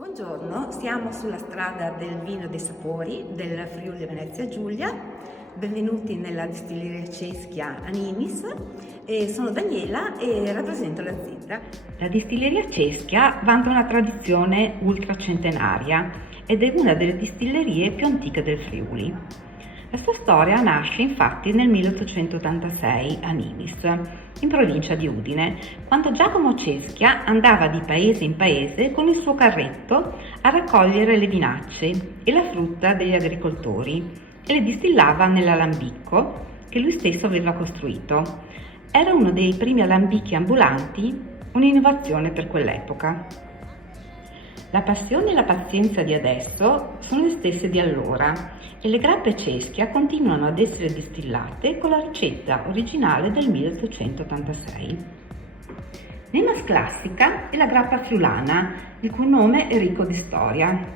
Buongiorno, siamo sulla strada del vino dei sapori del Friuli Venezia Giulia. Benvenuti nella distilleria Ceschia Animis. Sono Daniela e rappresento l'azienda. La distilleria Ceschia vanta una tradizione ultracentenaria ed è una delle distillerie più antiche del Friuli. La sua storia nasce infatti nel 1886 a Nimis, in provincia di Udine, quando Giacomo Ceschia andava di paese in paese con il suo carretto a raccogliere le vinacce e la frutta degli agricoltori e le distillava nell'alambicco che lui stesso aveva costruito. Era uno dei primi alambicchi ambulanti, un'innovazione per quell'epoca. La passione e la pazienza di adesso sono le stesse di allora e le grappe Ceschia continuano ad essere distillate con la ricetta originale del 1886. Nemas classica è la grappa friulana, il cui nome è ricco di storia.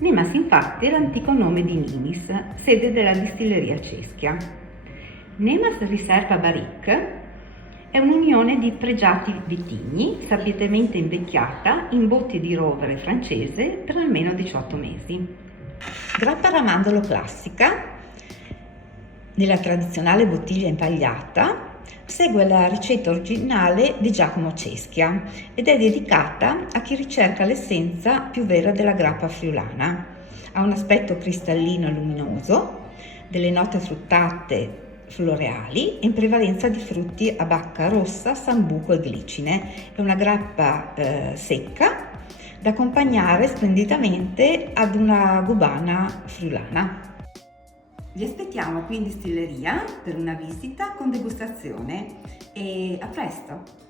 Nemas infatti è l'antico nome di Nimis, sede della distilleria Ceschia. Nemas Riserva Barrique è un'unione di pregiati vitigni sapientemente invecchiata in botti di rovere francese per almeno 18 mesi. Grappa ramandolo classica, nella tradizionale bottiglia impagliata, segue la ricetta originale di Giacomo Ceschia ed è dedicata a chi ricerca l'essenza più vera della grappa friulana. Ha un aspetto cristallino e luminoso, delle note fruttate floreali e in prevalenza di frutti a bacca rossa, sambuco e glicine. È una grappa secca da accompagnare splendidamente ad una gubana friulana. Vi aspettiamo qui in distilleria per una visita con degustazione e a presto!